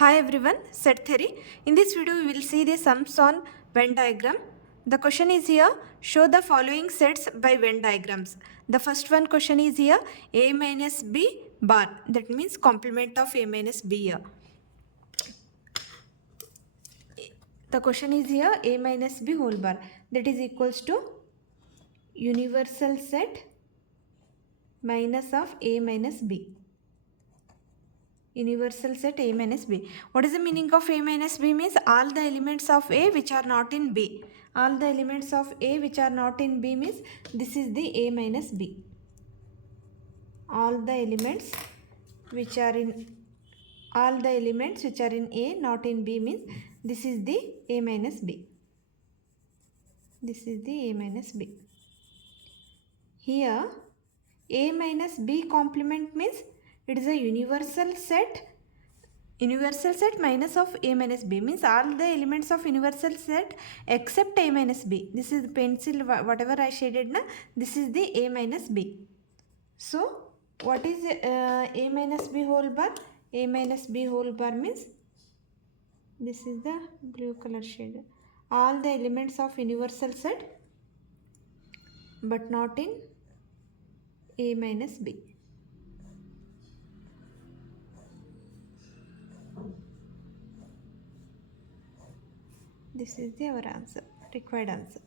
Hi everyone, set theory. In this video we will see the sums on Venn diagram. The question is here, show the following sets by Venn diagrams. The first one question is here, a minus b bar, that means complement of a minus b here. The question is here, a minus b whole bar, that is equals to universal set minus of a minus b. Universal set a minus b. What is the meaning of a minus b? Means all the elements of a which are not in b. All the elements of a which are not in b means this is the a minus b. All the elements which are in a not in b means this is the a minus b. This is the a minus b. Here a minus b complement means it is a universal set minus of a minus b, means all the elements of universal set except a minus b. This is pencil, whatever I shaded na, this is the a minus b. So what is a minus b whole bar? A minus b whole bar means this is the blue color shade. All the elements of universal set but not in a minus b. This is our answer, required answer.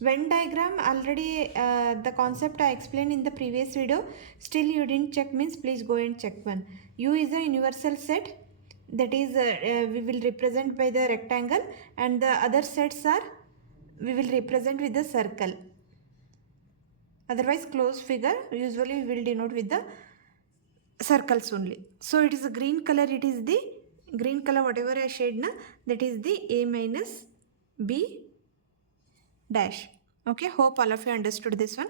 Venn diagram, already the concept I explained in the previous video. Still you didn't check means please go and check one. U is a universal set, that is we will represent by the rectangle, and the other sets are we will represent with the circle. Otherwise closed figure usually we will denote with the circles only. So it is a green color, it is the green color whatever I shade na, that is the a minus b dash. Okay, hope all of you understood this one.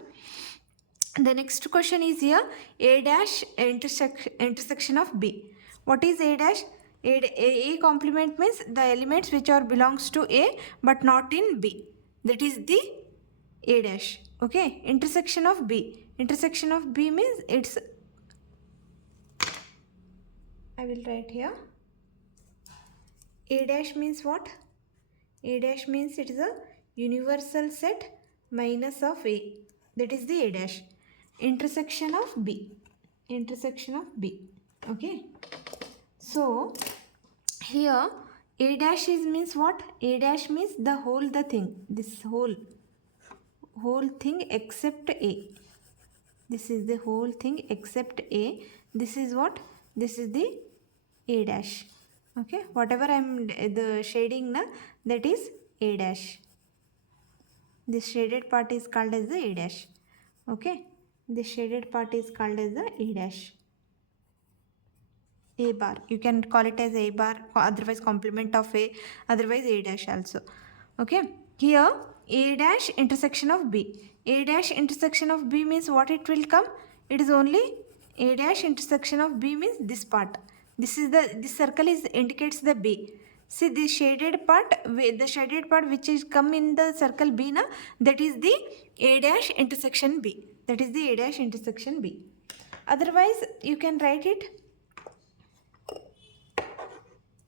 The next question is here, a dash intersection of b. What is a dash? A complement means the elements which are belongs to a but not in b, that is the a dash. Okay, intersection of b. Intersection of b means it's, I will write here, a dash means what? A dash means it is a universal set minus of a, that is the a dash. Intersection of b. Intersection of b. Okay. So here a dash is means what? A dash means the whole the thing. This whole thing except a. This is the whole thing except a. This is what? This is the a dash. Okay, whatever I am the shading na, that is a dash. This shaded part is called as the a dash. Okay, this shaded part is called as the a dash. A bar, you can call it as a bar, otherwise complement of a, otherwise a dash also. Okay, here a dash intersection of b. A dash intersection of b means what it will come? It is only a dash intersection of b means this part. This is the, this circle is indicates the b. See the shaded part which is come in the circle b na, that is the a dash intersection b. That is the a dash intersection b. Otherwise you can write it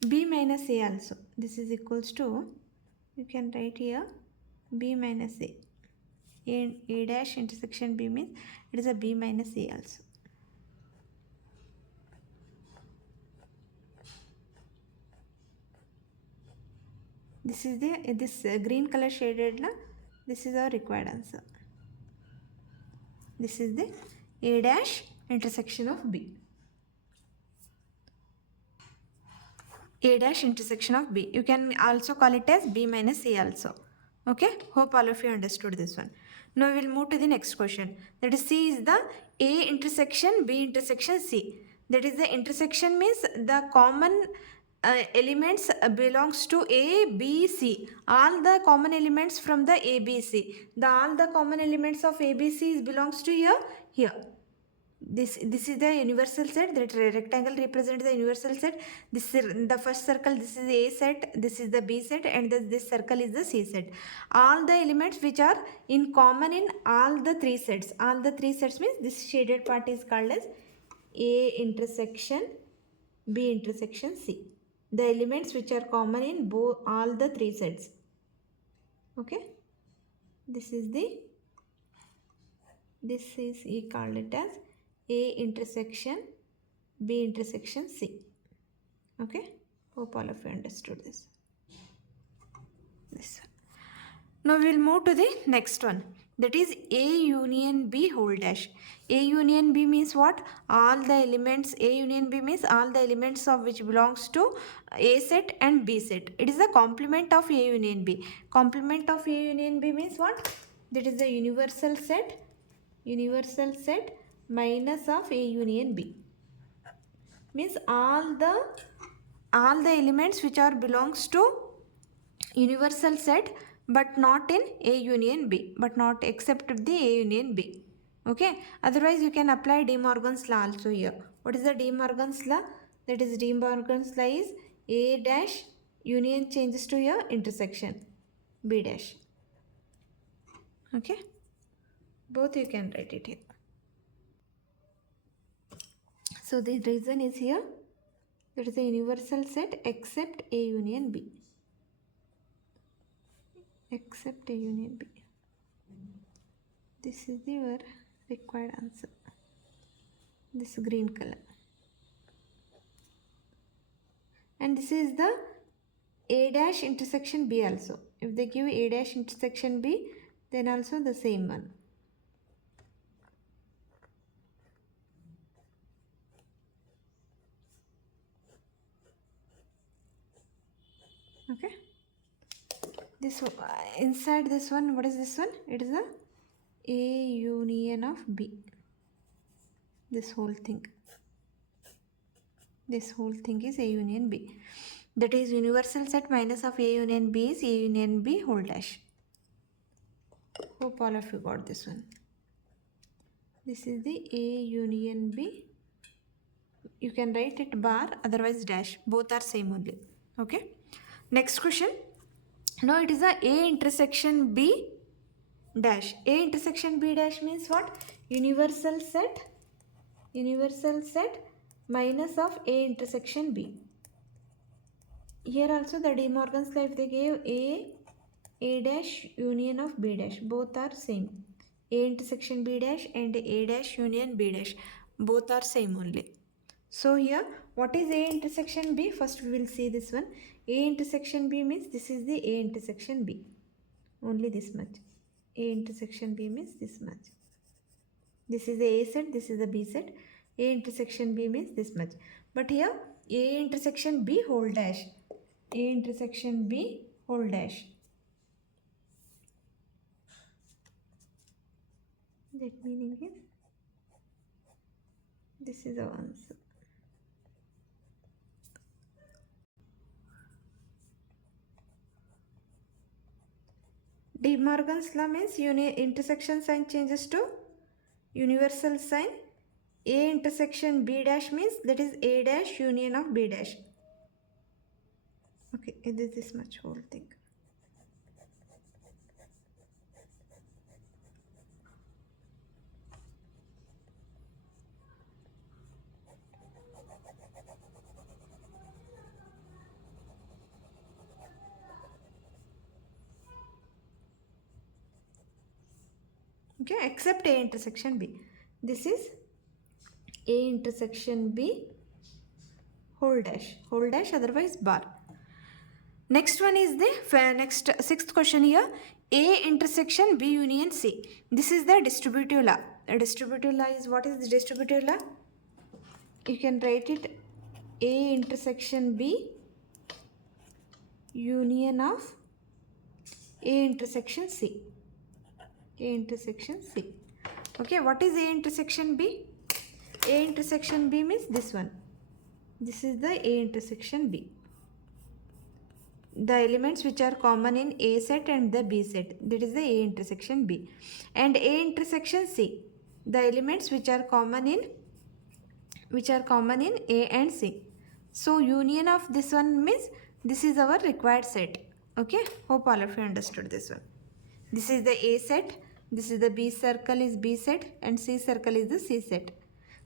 b minus a also. This is equals to, you can write here b minus a. A dash intersection b means it is a b minus a also. This is the this green color shaded na, this is our required answer. This is the a dash intersection of b. A dash intersection of b. You can also call it as b minus a also. Okay, hope all of you understood this one. Now we will move to the next question. That is C is the A intersection B intersection C. That is the intersection means the common elements belongs to A, B, C. All the common elements from the A, B, C. All the common elements of A, B, C is belongs to here. This is the universal set. That rectangle represents the universal set. This is the first circle. This is the A set. This is the B set, and this circle is the C set. All the elements which are in common in all the three sets. All the three sets means this shaded part is called as A intersection B intersection C. The elements which are common in all the three sets. Okay. This is we call it as A intersection B intersection C. Okay. Hope all of you understood this. Now we will move to the next one. That is A union B whole dash. A union B means what? All the elements. A union B means all the elements of which belongs to A set and B set. It is the complement of A union B. Complement of A union B means what? That is the universal set minus of A union B. Means all the elements which are belongs to universal set but not in A union B, but not except the A union B. Okay. Otherwise you can apply De Morgan's law also here. What is the De Morgan's law? That is De Morgan's law is A dash union changes to your intersection B dash. Okay. Both you can write it here. So the reason is here. That is a universal set except A union B. Except A union B. This is your required answer. This green color. And this is the A dash intersection B also. If they give A dash intersection B, then also the same one. Okay. This inside this one, what is this one? It is a A union of B. This whole thing is A union B. That is universal set minus of A union B is A union B whole dash. Hope all of you got this one. This is the A union B. You can write it bar, otherwise dash. Both are same only. Okay. Next question. Now it is a A intersection B dash. A intersection B dash means what? Universal set minus of A intersection B. Here also the De Morgan's law, if they gave A dash union of B dash, both are same. A intersection B dash and A dash union B dash, both are same only. So here, what is A intersection B? First we will see this one. A intersection B means this is the A intersection B. Only this much. A intersection B means this much. This is the A set, this is the B set. A intersection B means this much. But here, A intersection B whole dash. A intersection B whole dash. That meaning is, this is our answer. De Morgan's law means intersection sign changes to universal sign. A intersection B dash means that is A dash union of B dash. Okay, it is this much whole thing. Okay, except A intersection B. This is A intersection B whole dash, otherwise bar. Next one is the next sixth question here. A intersection B union C. This is the distributive law. The distributive law is, what is the distributive law? You can write it A intersection B union of A intersection C. A intersection C. Okay, what is A intersection B? A intersection B means this one. This is the A intersection B. The elements which are common in A set and the B set. That is the A intersection B. And A intersection C. the elements which are common in A and C. So union of this one means this is our required set. Okay, hope all of you understood this one. This is the A set, this is the B circle is B set, and C circle is the C set.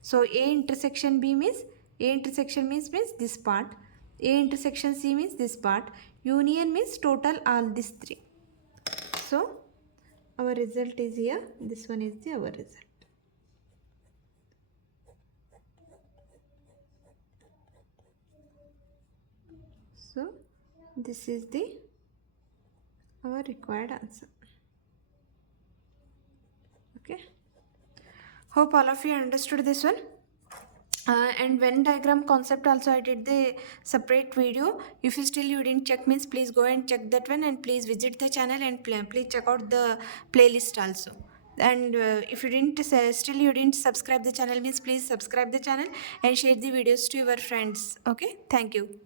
So A intersection B means means this part, A intersection C means this part, union means total all these three. So our result is here, this one is our result. So this is our required answer. Okay, hope all of you understood this one. And Venn diagram concept also I did the separate video. If you didn't check means please go and check that one, and please visit the channel and please check out the playlist also. And if you didn't you didn't subscribe the channel means please subscribe the channel and share the videos to your friends. Okay, thank you.